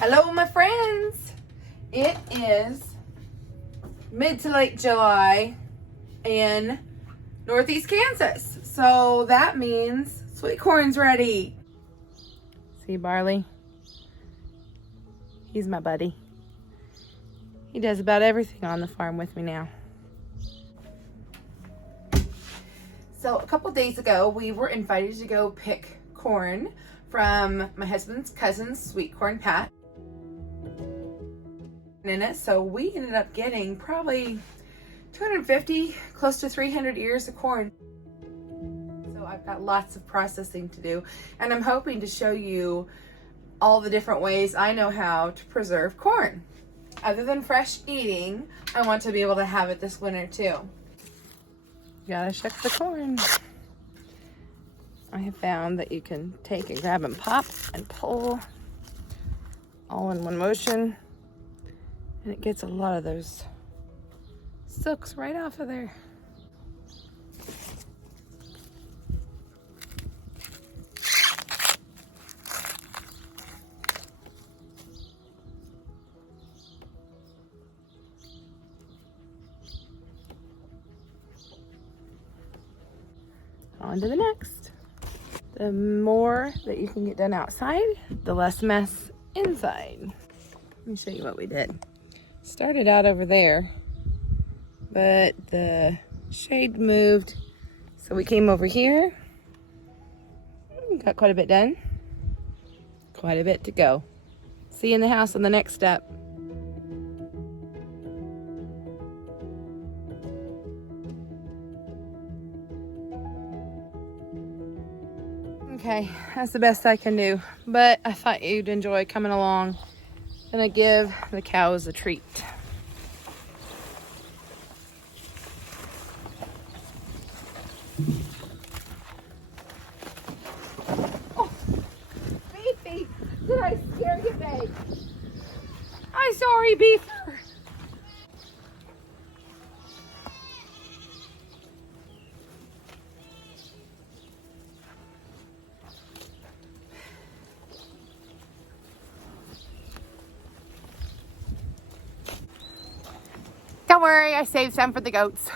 Hello, my friends. It is mid to late July in Northeast Kansas. So that means sweet corn's ready. See Barley? He's my buddy. He does about everything on the farm with me now. So a couple days ago, we were invited to go pick corn from my husband's cousin's sweet corn patch. In it, so we ended up getting probably 250, close to 300 ears of corn. So I've got lots of processing to do, and I'm hoping to show you all the different ways I know how to preserve corn. Other than fresh eating, I want to be able to have it this winter too. You gotta shuck the corn. I have found that you can take and grab and pop and pull all in one motion. And it gets a lot of those silks right off of there. On to the next. The more that you can get done outside, the less mess inside. Let me show you what we did. Started out over there, but the shade moved, so we came over here. Got quite a bit done. Quite a bit to go. See you in the house on the next step. Okay, that's the best I can do, but I thought you'd enjoy coming along. Gonna give the cows a treat. Oh, Beefy, did I scare you, babe? I'm sorry, Beefer. Don't worry, I saved some for the goats.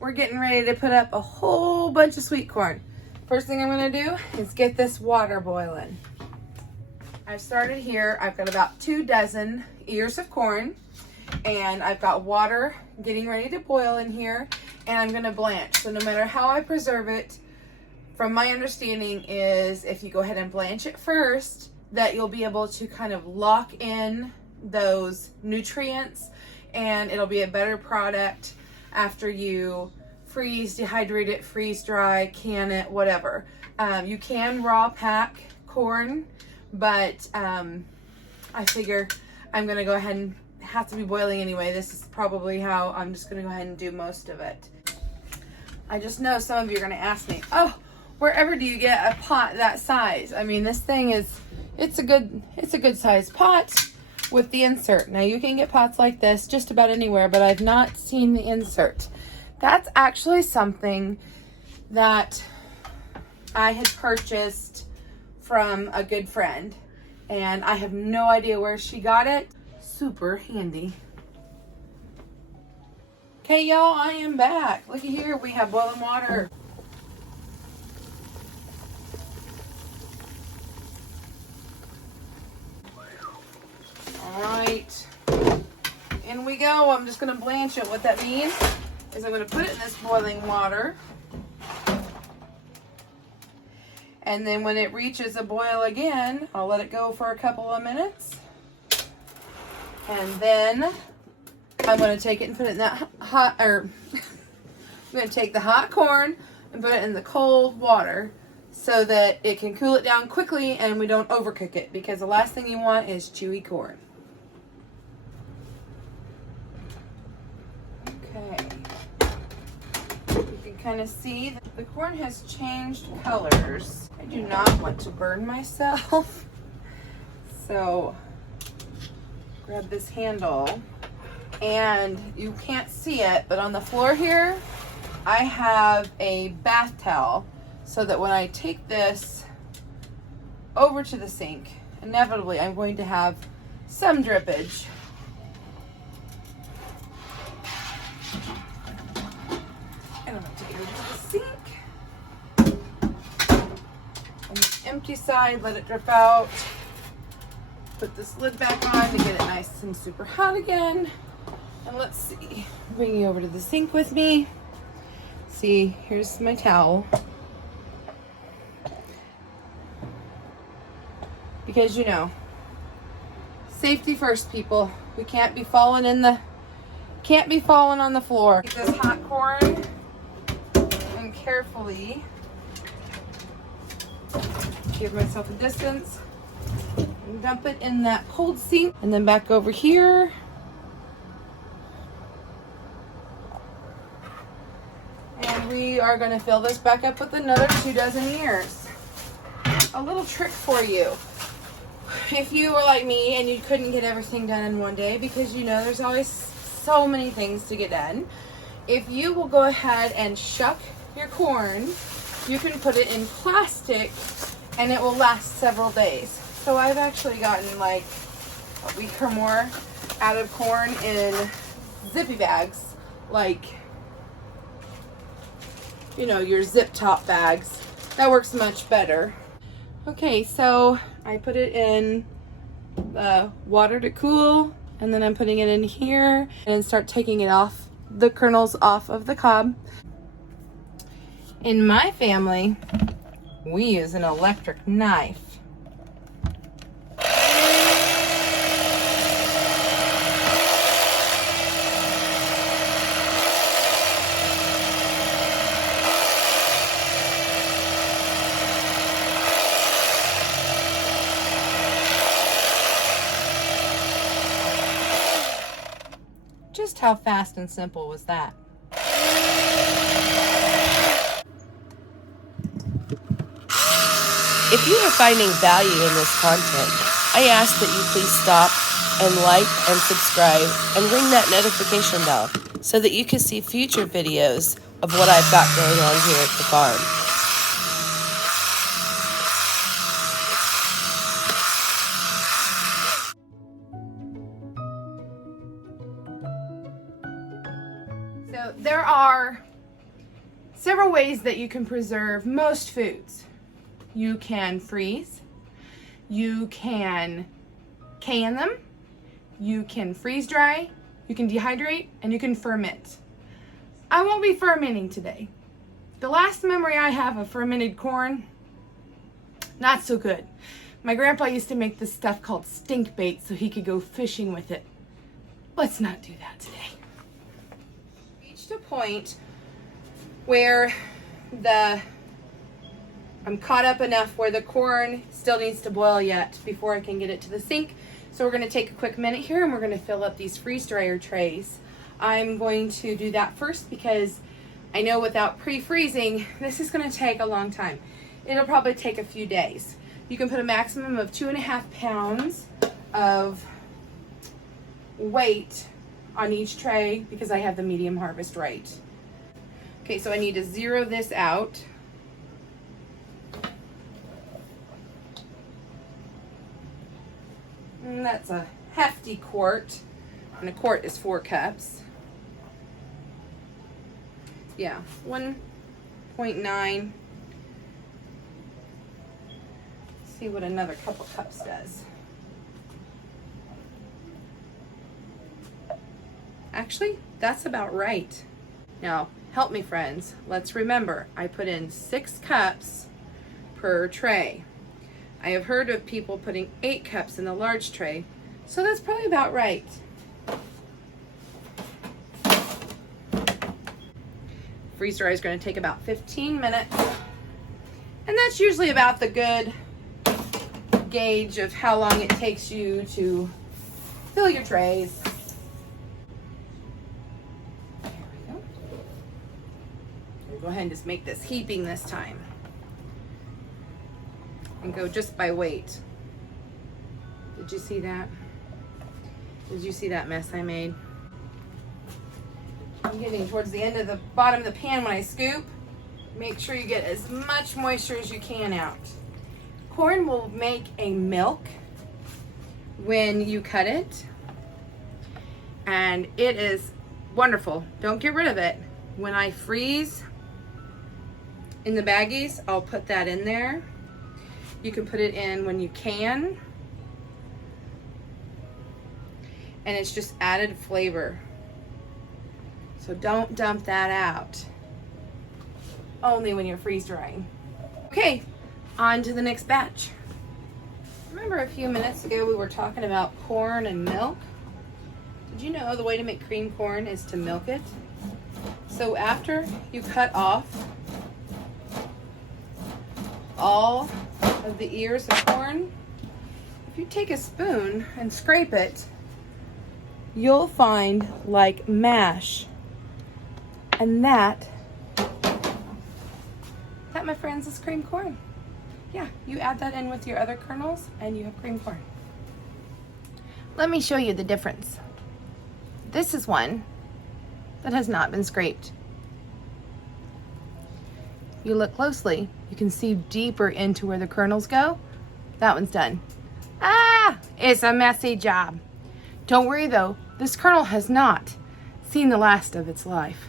We're getting ready to put up a whole bunch of sweet corn. First thing I'm gonna do is get this water boiling. I've started here. I've got about 24 ears of corn, and I've got water getting ready to boil in here, and I'm gonna blanch. So no matter how I preserve it, from my understanding is if you go ahead and blanch it first, that you'll be able to kind of lock in those nutrients, and it'll be a better product after you freeze, dehydrate it, freeze dry, can it, whatever. You can raw pack corn, but I figure I'm gonna go ahead and have to be boiling anyway. This is probably how I'm just gonna go ahead and do most of it. I just know some of you are gonna ask me, oh, wherever do you get a pot that size? I mean, this thing is, it's a good sized pot with the insert. Now you can get pots like this just about anywhere, but I've not seen the insert. That's actually something that I had purchased from a good friend, and I have no idea where she got it. Super handy. Okay, y'all, I am back. Looky here, we have boiling water. In we go. I'm just going to blanch it. What that means is I'm going to put it in this boiling water. And then when it reaches a boil again, I'll let it go for a couple of minutes. And then I'm going to take it and put it in that hot, I'm going to take the hot corn and put it in the cold water so that it can cool it down quickly and we don't overcook it, because the last thing you want is chewy corn. Okay. You can kind of see that the corn has changed colors. I do not want to burn myself. So grab this handle, and you can't see it, but on the floor here, I have a bath towel so that when I take this over to the sink, inevitably I'm going to have some drippage. And I'm going to take it over to the sink. On the empty side, let it drip out. Put this lid back on to get it nice and super hot again. And let's see, bring you over to the sink with me. See, here's my towel. Because you know, safety first, people. We can't be falling on the floor. Take this hot corn and carefully give myself a distance and dump it in that cold sink, and then back over here. And we are going to fill this back up with another 24 years. A little trick for you. If you were like me and you couldn't get everything done in one day, because you know there's always so many things to get done, if you will go ahead and shuck your corn, you can put it in plastic and it will last several days. So I've actually gotten like a week or more out of corn in zippy bags, like, you know, your zip top bags. That works much better. Okay, so I put it in the water to cool, and then I'm putting it in here and start taking it off, the kernels off of the cob. In my family, we use an electric knife. Just how fast and simple was that? If you are finding value in this content, I ask that you please stop and like and subscribe and ring that notification bell so that you can see future videos of what I've got going on here at the farm. So there are several ways that you can preserve most foods. You can freeze, you can can them, you can freeze dry, you can dehydrate, and you can ferment. I won't be fermenting today. The last memory I have of fermented corn, not so good. My grandpa used to make this stuff called stink bait so he could go fishing with it. Let's not do that today. Reached a point where I'm caught up enough where the corn still needs to boil yet before I can get it to the sink. So we're going to take a quick minute here and we're going to fill up these freeze dryer trays. I'm going to do that first because I know without pre-freezing, this is going to take a long time. It'll probably take a few days. You can put a maximum of 2.5 pounds of weight on each tray because I have the medium harvest right. Okay, so I need to zero this out. And that's a hefty quart, and a quart is 4 cups. Yeah, 1.9. See what another couple cups does. Actually, that's about right. Now, help me friends. Let's remember, I put in 6 cups per tray. I have heard of people putting 8 cups in the large tray, so that's probably about right. Freeze dry is going to take about 15 minutes, and that's usually about the good gauge of how long it takes you to fill your trays. There we go. We'll go ahead and just make this heaping this time. And go just by weight. Did you see that? Did you see that mess I made? I'm getting towards the end of the bottom of the pan when I scoop. Make sure you get as much moisture as you can out. Corn will make a milk when you cut it, and it is wonderful. Don't get rid of it. When I freeze in the baggies, I'll put that in there. You can put it in when you can, and it's just added flavor. So don't dump that out. Only when you're freeze drying. Okay, on to the next batch. Remember a few minutes ago we were talking about corn and milk? Did you know the way to make cream corn is to milk it? So after you cut off all of the ears of corn, if you take a spoon and scrape it, you'll find like mash. And that, my friends, is cream corn. Yeah, you add that in with your other kernels and you have cream corn. Let me show you the difference. This is one that has not been scraped. If you look closely, you can see deeper into where the kernels go. That one's done. Ah, it's a messy job. Don't worry though, this kernel has not seen the last of its life.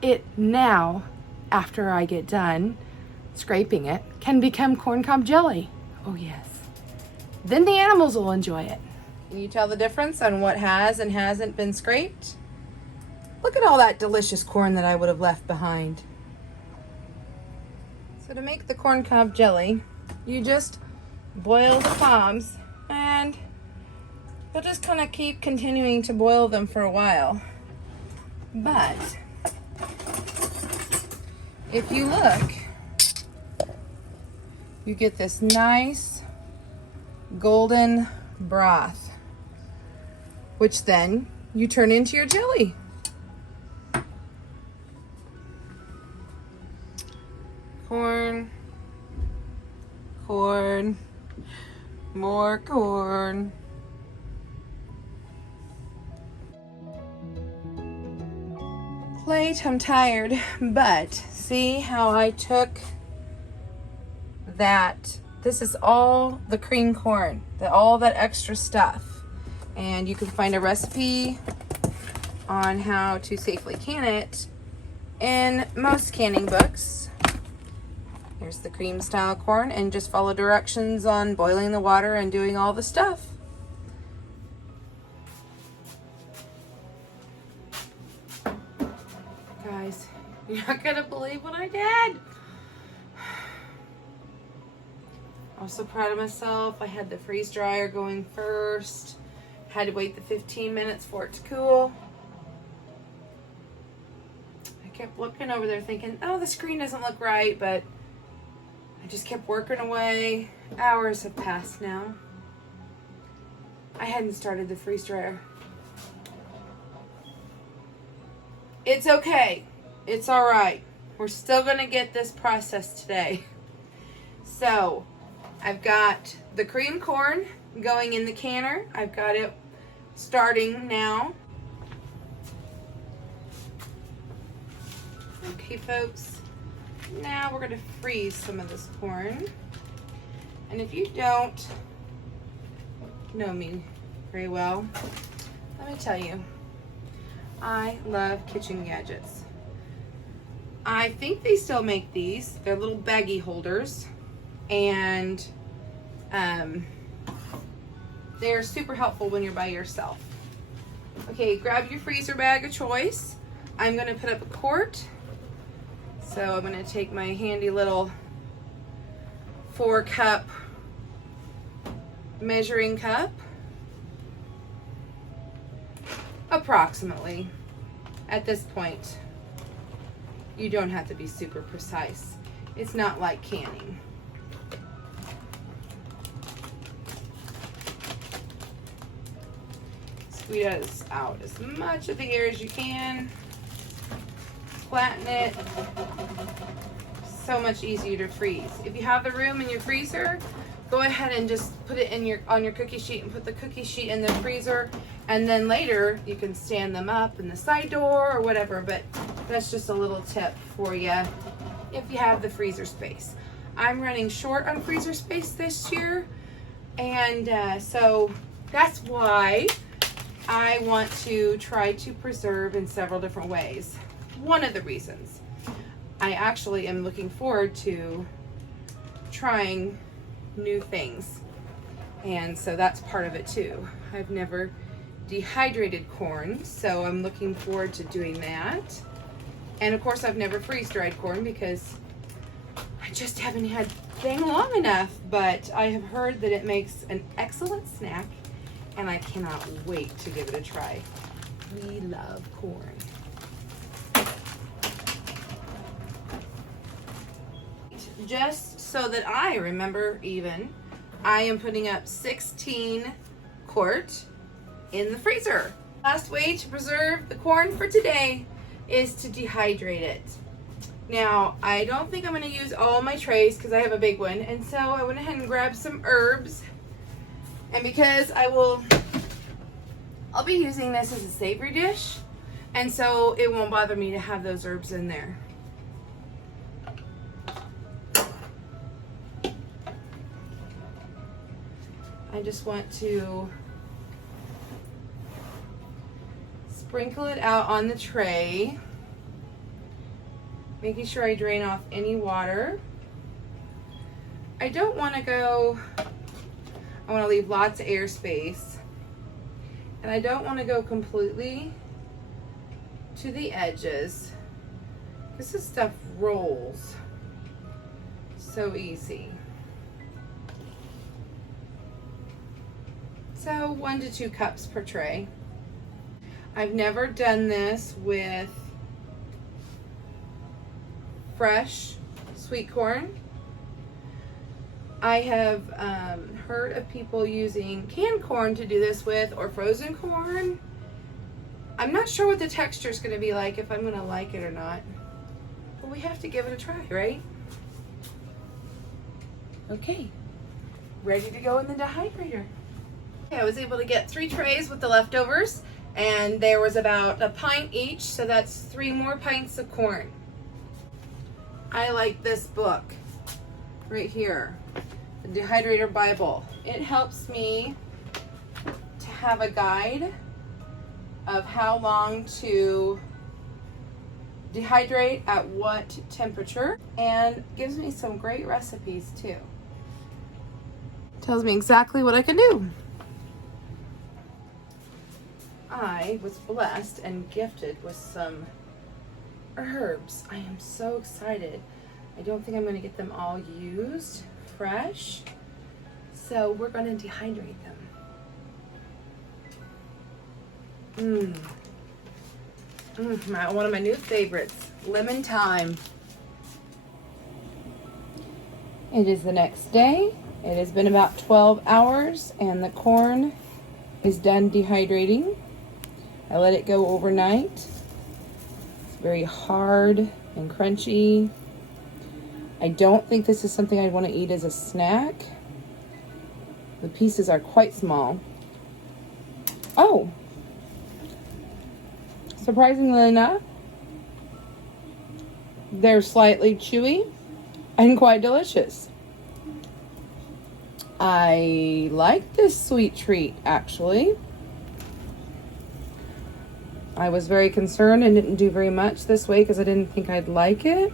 It now, after I get done scraping it, can become corncob jelly. Oh yes. Then the animals will enjoy it. Can you tell the difference on what has and hasn't been scraped? Look at all that delicious corn that I would have left behind. So to make the corncob jelly, you just boil the cobs, and you'll just kind of keep continuing to boil them for a while. But if you look, you get this nice golden broth, which then you turn into your jelly. Corn, corn, more corn. Plate, I'm tired, but see how I took that. This is all the cream corn, all that extra stuff. And you can find a recipe on how to safely can it in most canning books. Here's the cream style corn, and just follow directions on boiling the water and doing all the stuff. Guys, you're not gonna believe what I did. I was so proud of myself. I had the freeze dryer going first. Had to wait the 15 minutes for it to cool. I kept looking over there thinking, oh, the screen doesn't look right, but I just kept working away. Hours have passed now. I hadn't started the freeze dryer. It's okay. It's all right. We're still gonna get this processed today. So, I've got the cream corn going in the canner. I've got it starting now. Okay, folks. Now we're going to freeze some of this corn. And if you don't know me very well, let me tell you, I love kitchen gadgets. I think they still make these. They're little baggie holders. And they're super helpful when you're by yourself. Okay, grab your freezer bag of choice. I'm gonna put up a quart. So I'm gonna take my handy little 4-cup measuring cup, approximately. At this point, you don't have to be super precise. It's not like canning. Squeeze out as much of the air as you can. Flatten it. So much easier to freeze. If you have the room in your freezer, go ahead and just put it in on your cookie sheet and put the cookie sheet in the freezer, and then later you can stand them up in the side door or whatever. But that's just a little tip for you if you have the freezer space. I'm running short on freezer space this year, and so that's why I want to try to preserve in several different ways. One of the reasons I actually am looking forward to trying new things, and so that's part of it too. I've never dehydrated corn, so I'm looking forward to doing that. And of course, I've never freeze-dried corn because I just haven't had thing long enough, but I have heard that it makes an excellent snack, and I cannot wait to give it a try. We love corn. Just so that I remember even, I am putting up 16 quart in the freezer. Last way to preserve the corn for today is to dehydrate it. Now, I don't think I'm going to use all my trays because I have a big one, and so I went ahead and grabbed some herbs. And because I'll be using this as a savory dish, and so it won't bother me to have those herbs in there. I just want to sprinkle it out on the tray, making sure I drain off any water. I don't want to go, I want to leave lots of airspace, and I don't want to go completely to the edges because this stuff rolls so easy. So 1 to 2 cups per tray. I've never done this with fresh sweet corn. I have heard of people using canned corn to do this with, or frozen corn. I'm not sure what the texture is going to be like, if I'm going to like it or not. But we have to give it a try, right? Okay, ready to go in the dehydrator. I was able to get 3 trays with the leftovers, and there was about a pint each, so that's 3 more pints of corn. I like this book right here, the Dehydrator Bible. It helps me to have a guide of how long to dehydrate at what temperature, and gives me some great recipes too. Tells me exactly what I can do. I was blessed and gifted with some herbs. I am so excited. I don't think I'm going to get them all used fresh, so we're going to dehydrate them. One of my new favorites, lemon thyme. It is the next day. It has been about 12 hours and the corn is done dehydrating. I let it go overnight. It's very hard and crunchy. I don't think this is something I'd want to eat as a snack. The pieces are quite small. Oh, surprisingly enough, they're slightly chewy and quite delicious. I like this sweet treat, actually. I was very concerned and didn't do very much this way because I didn't think I'd like it.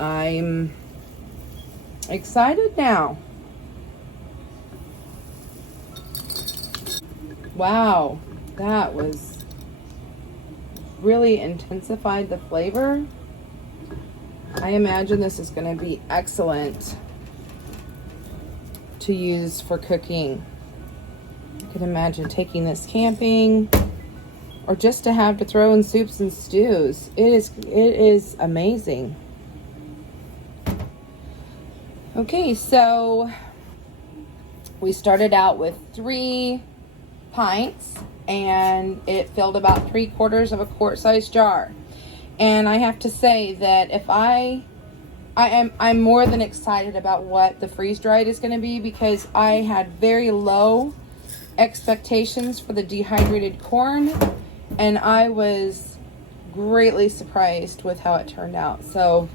I'm excited now. Wow, that was really intensified the flavor. I imagine this is going to be excellent to use for cooking. I could imagine taking this camping or just to have to throw in soups and stews. It is amazing. Okay, so we started out with 3 pints and it filled about 3/4 of a quart-sized jar. And I have to say that if I'm more than excited about what the freeze-dried is going to be, because I had very low expectations for the dehydrated corn, and I was greatly surprised with how it turned out. So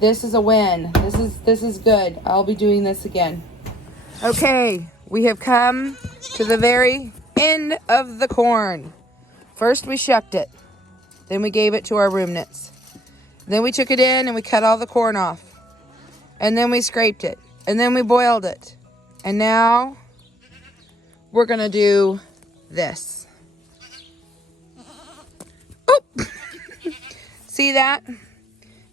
this is a win. This is good. I'll be doing this again. Okay, we have come to the very end of the corn. First we shucked it. Then we gave it to our ruminants. Then we took it in and we cut all the corn off. And then we scraped it. And then we boiled it. And now we're going to do this. Oh! See that?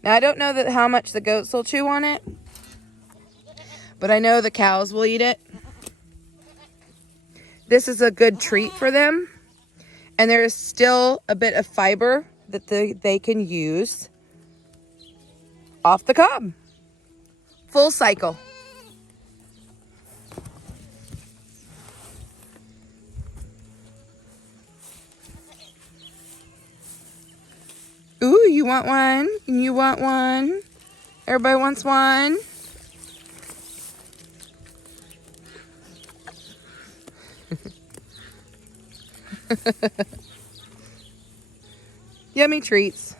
Now I don't know how much the goats will chew on it, but I know the cows will eat it. This is a good treat for them. And there is still a bit of fiber that they can use off the cob. Full cycle. Ooh, you want one? You want one? Everybody wants one? Yummy treats.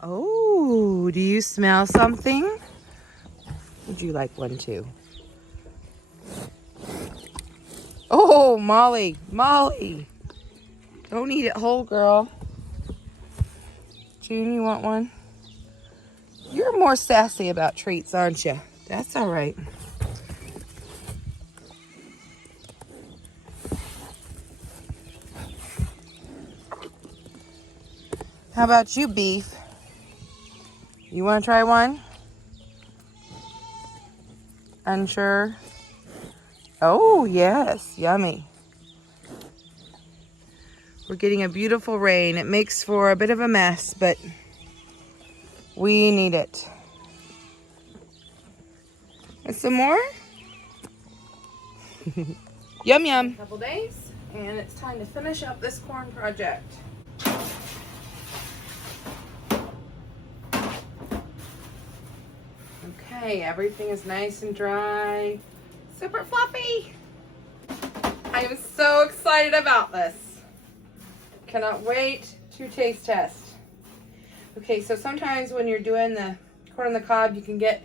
Oh, do you smell something? Would you like one too? Oh, Molly. Don't eat it whole, girl. June, you want one? You're more sassy about treats, aren't you? That's all right. How about you, beef? You want to try one? Unsure? Oh, yes. Yummy. We're getting a beautiful rain. It makes for a bit of a mess, but we need it. And some more? Yum, yum. A couple days, and it's time to finish up this corn project. Okay, everything is nice and dry. Super fluffy. I am so excited about this. Cannot wait to taste test. Okay, so sometimes when you're doing the corn on the cob, you can get,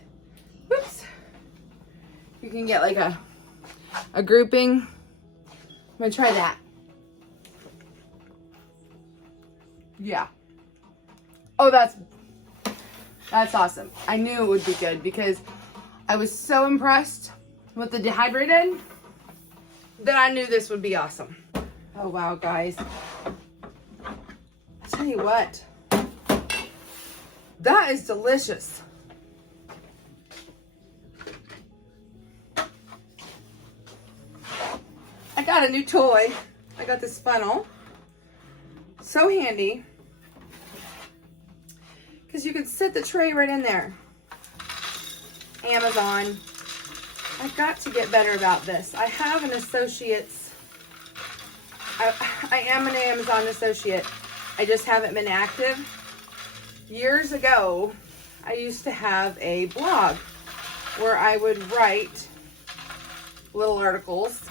you can get like a grouping. I'm gonna try that. Yeah. Oh, that's awesome. I knew it would be good because I was so impressed with the dehydrated that I knew this would be awesome. Oh wow, guys. I'll tell you what. That is delicious. I got a new toy. I got this funnel. So handy. Because you can set the tray right in there. Amazon. I've got to get better about this. I have an associate's. I am an Amazon associate. I just haven't been active. Years ago, I used to have a blog where I would write little articles.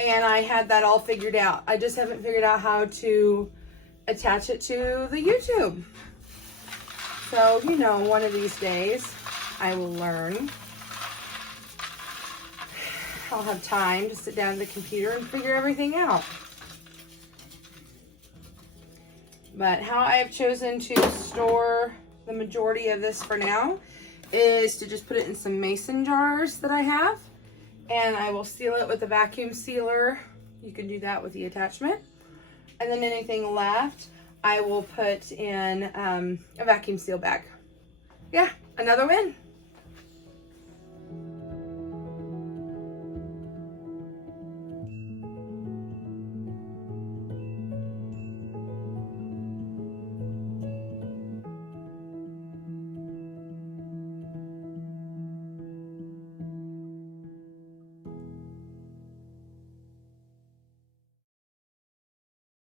And I had that all figured out. I just haven't figured out how to attach it to the YouTube. So, you know, one of these days I will learn. I'll have time to sit down at the computer and figure everything out. But how I have chosen to store the majority of this for now is to just put it in some mason jars that I have, and I will seal it with a vacuum sealer. You can do that with the attachment. And then anything left, I will put in a vacuum seal bag. Yeah, another win.